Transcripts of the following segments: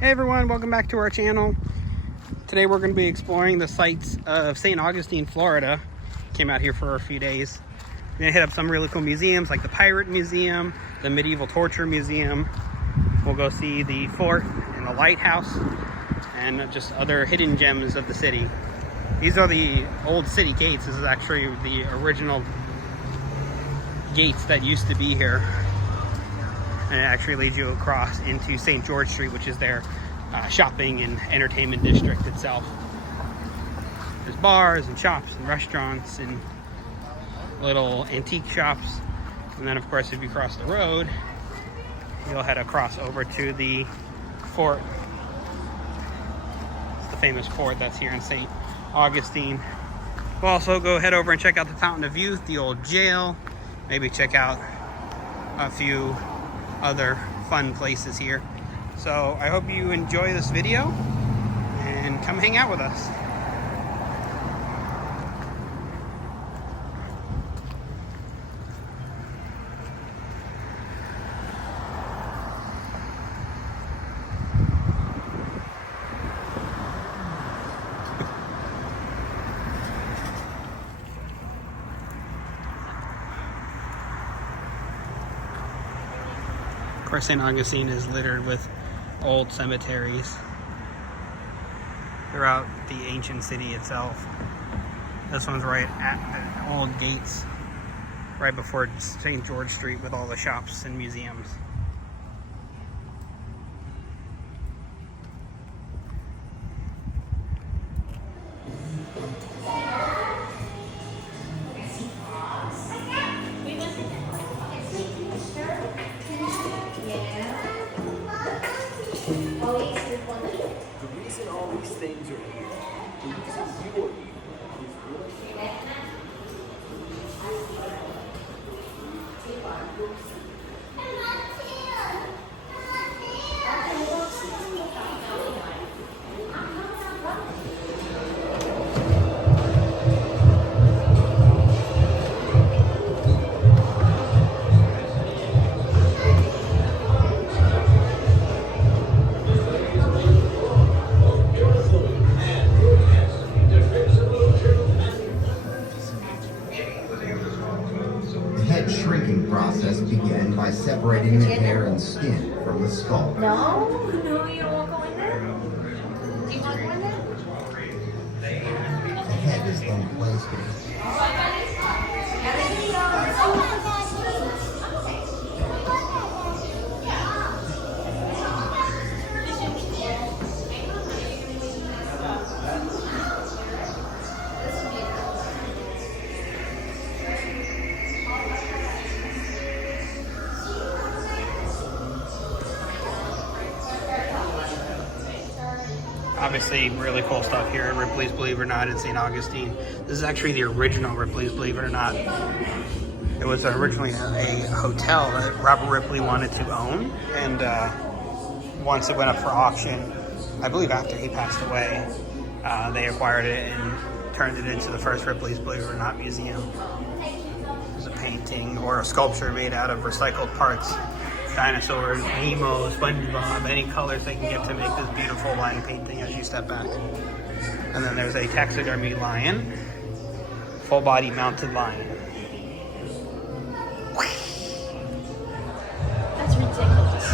Hey everyone, welcome back to our channel. Today we're going to be exploring the sites of St. Augustine, Florida. Came out here for a few days. We're going to hit up some really cool museums like the Pirate Museum, the Medieval Torture Museum. We'll go see the fort and the lighthouse and just other hidden gems of the city. These are the old city gates. This is actually the original gates that used to be here. And it actually leads you across into St. George Street, which is their shopping and entertainment district itself. There's bars and shops and restaurants and little antique shops. And then of course, if you cross the road, you'll head across over to the fort. It's the famous fort that's here in St. Augustine. We'll also go head over and check out the Fountain of Youth, the old jail. Maybe check out a few other fun places here. So I hope you enjoy this video and come hang out with us. Of course, St. Augustine is littered with old cemeteries throughout the ancient city itself. This one's right at the old gates, right before St. George Street with all the shops and museums. The reason all these things are here, the reason you are here, is really shrinking process began by separating the hair and skin from the skull. No, you don't want to go in there? Do you want to go in there? The head is then placed in Obviously, really cool stuff here at Ripley's Believe It or Not in St. Augustine. This is actually the original Ripley's Believe It or Not. It was originally a hotel that Robert Ripley wanted to own, and once it went up for auction, I believe after he passed away, they acquired it and turned it into the first Ripley's Believe It or Not museum. There's a painting or a sculpture made out of recycled parts. Dinosaurs, Nemo, SpongeBob, any colors they can get to make this beautiful lion painting as you step back. And then there's a taxidermy lion, full body mounted lion. That's ridiculous.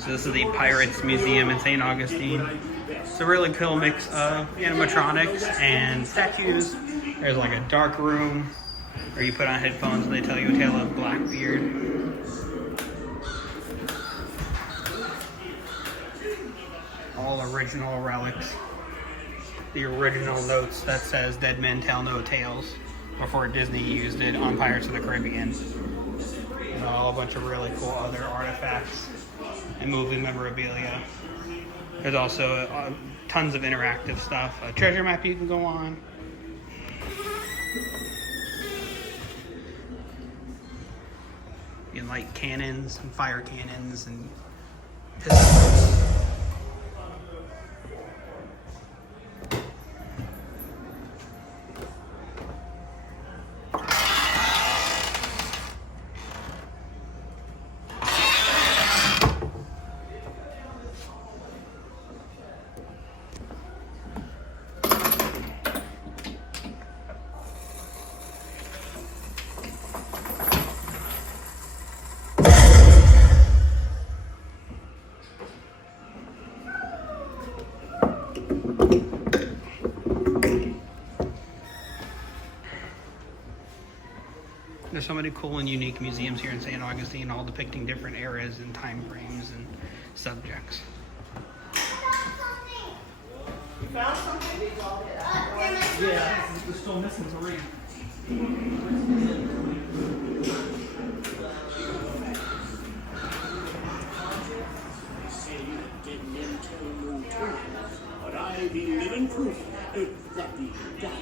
So this is the Pirates Museum in St. Augustine. It's a really cool mix of animatronics and statues. There's like a dark room where you put on headphones and they tell you a tale of Blackbeard. All original relics. The original notes that says "Dead Men Tell No Tales" before Disney used it on Pirates of the Caribbean. And all bunch of really cool other artifacts and movie memorabilia. There's also tons of interactive stuff. A treasure map you can go on. You can light cannons and fire cannons and pistols. There's so many cool and unique museums here in St. Augustine, all depicting different eras and time frames and subjects. You found something? Yeah, we're still missing to read. But I be living proof that the devil,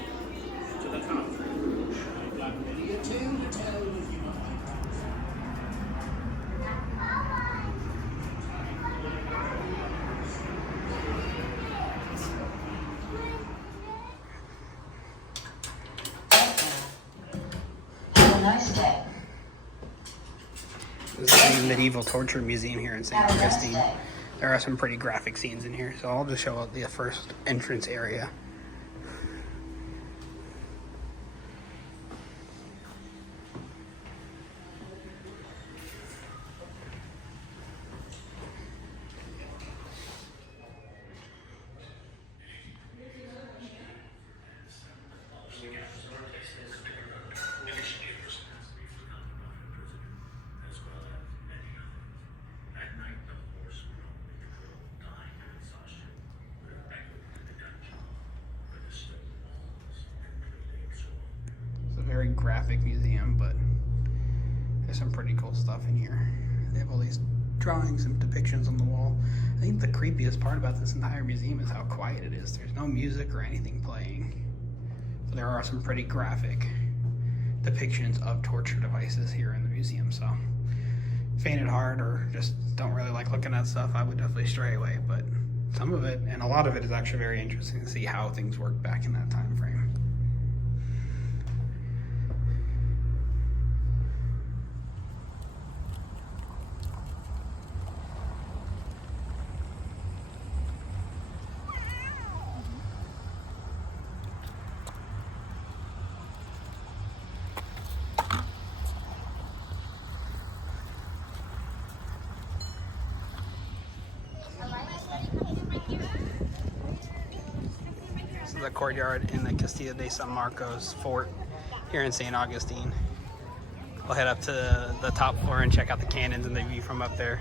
to the contrary, I've got many a tale to tell of you. Have a nice day. This is the medieval torture museum here in St. Augustine. There are some pretty graphic scenes in here, so I'll just show the first entrance area. Very graphic museum, but there's some pretty cool stuff in here. They have all these drawings and depictions on the wall. I think the creepiest part about this entire museum is how quiet it is. There's no music or anything playing. But there are some pretty graphic depictions of torture devices here in the museum, so faint at heart or just don't really like looking at stuff, I would definitely stray away, but some of it, and a lot of it, is actually very interesting to see how things worked back in that time frame. This is the courtyard in the Castillo de San Marcos fort here in St. Augustine. We'll head up to the top floor and check out the cannons and the view from up there.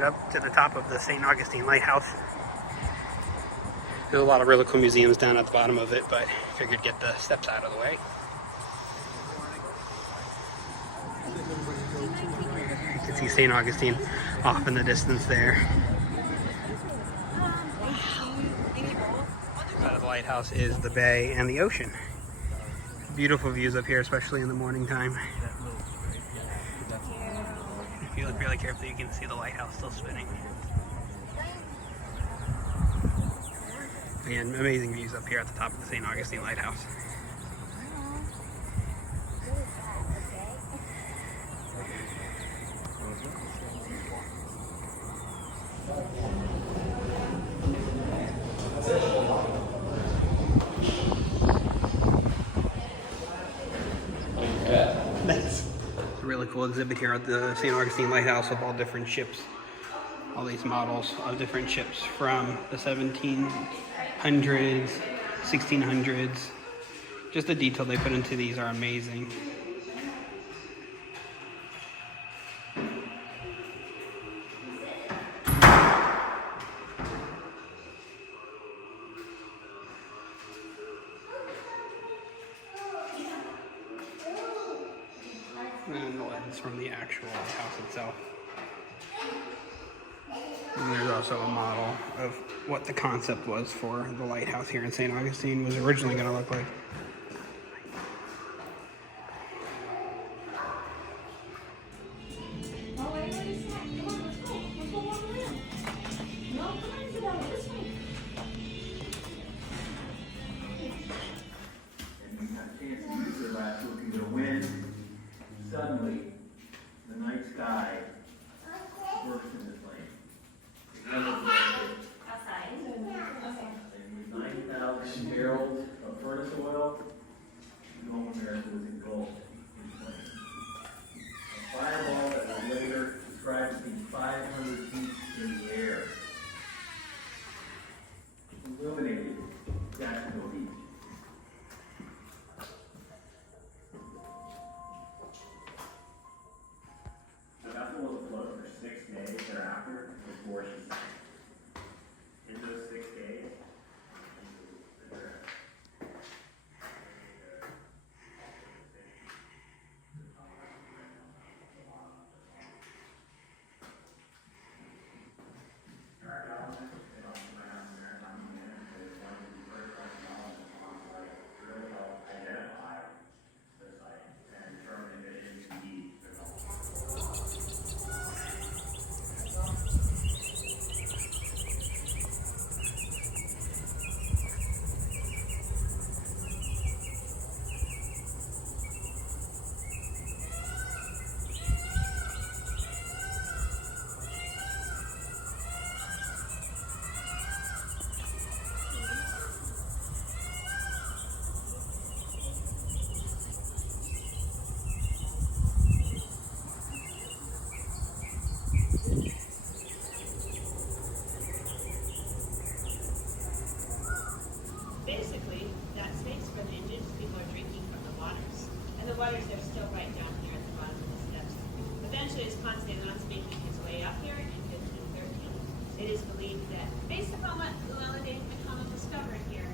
it up to the top of the St. Augustine Lighthouse. There's a lot of really cool museums down at the bottom of it, but figured get the steps out of the way. You can see St. Augustine off in the distance there. Outside of the lighthouse is the bay and the ocean. Beautiful views up here, especially in the morning time. If you look really carefully, you can see the lighthouse still spinning. Again, amazing views up here at the top of the St. Augustine Lighthouse. That's a really cool exhibit here at the St. Augustine Lighthouse of all different ships. All these models of different ships from the 1700s, 1600s. Just the detail they put into these are amazing. And the lens from the actual house itself. And there's also a model of what the concept was for the lighthouse here in St. Augustine was originally going to look like. Suddenly, the night sky burst into flame. Outside. And with 90,000 barrels of furnace oil, North America was engulfed in flames. A fireball that was later described as being 500 feet in the air illuminated Jacksonville Beach. The vessel was afloat for 6 days thereafter before she sank. In those 6 days, basically, that space where the indigenous people are drinking from the waters. And the waters are still right down here at the bottom of the steps. Eventually, as Constantine's making his way up here in 1513, it is believed that, based upon what Llewellyn Danes McConnell discovered here,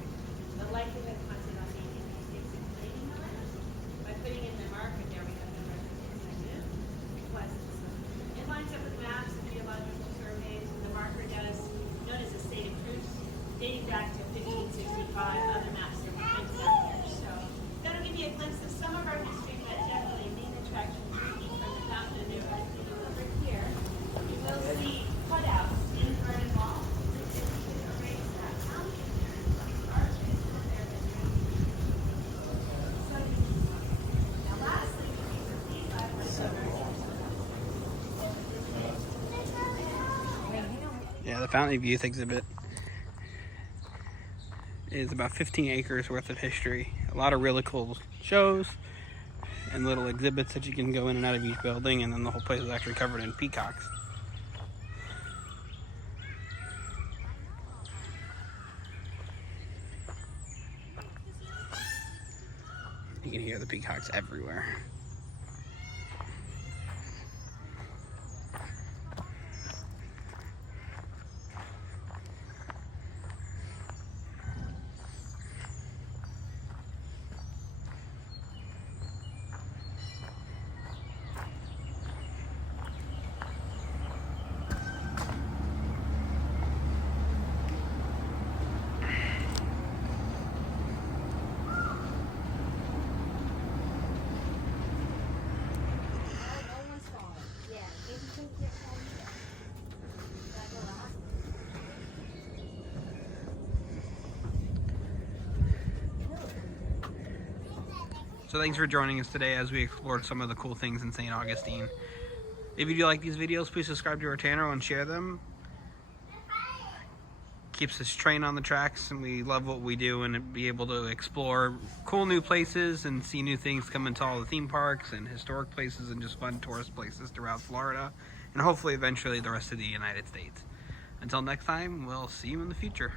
the likelihood of Constantine making these things and cleaning the land, by putting in the marker there, we have the representation was it lines up with maps and geological surveys, and the marker does, known as the state of truce, dating back to 1565, other maps that were printed out here. So that'll give you a glimpse of some of our history, but definitely main attraction drinking from the fountain of New over here. You will see cutouts in the garden wall. Now lastly, these levels. Yeah, the Fountain of Youth exhibit is about 15 acres worth of history. A lot of really cool shows and little exhibits that you can go in and out of each building, and then the whole place is actually covered in peacocks. You can hear the peacocks everywhere. So thanks for joining us today as we explored some of the cool things in St. Augustine. If you do like these videos, please subscribe to our channel and share them. Keeps this train on the tracks, and we love what we do, and be able to explore cool new places and see new things come into all the theme parks and historic places and just fun tourist places throughout Florida, and hopefully eventually the rest of the United States. Until next time, we'll see you in the future.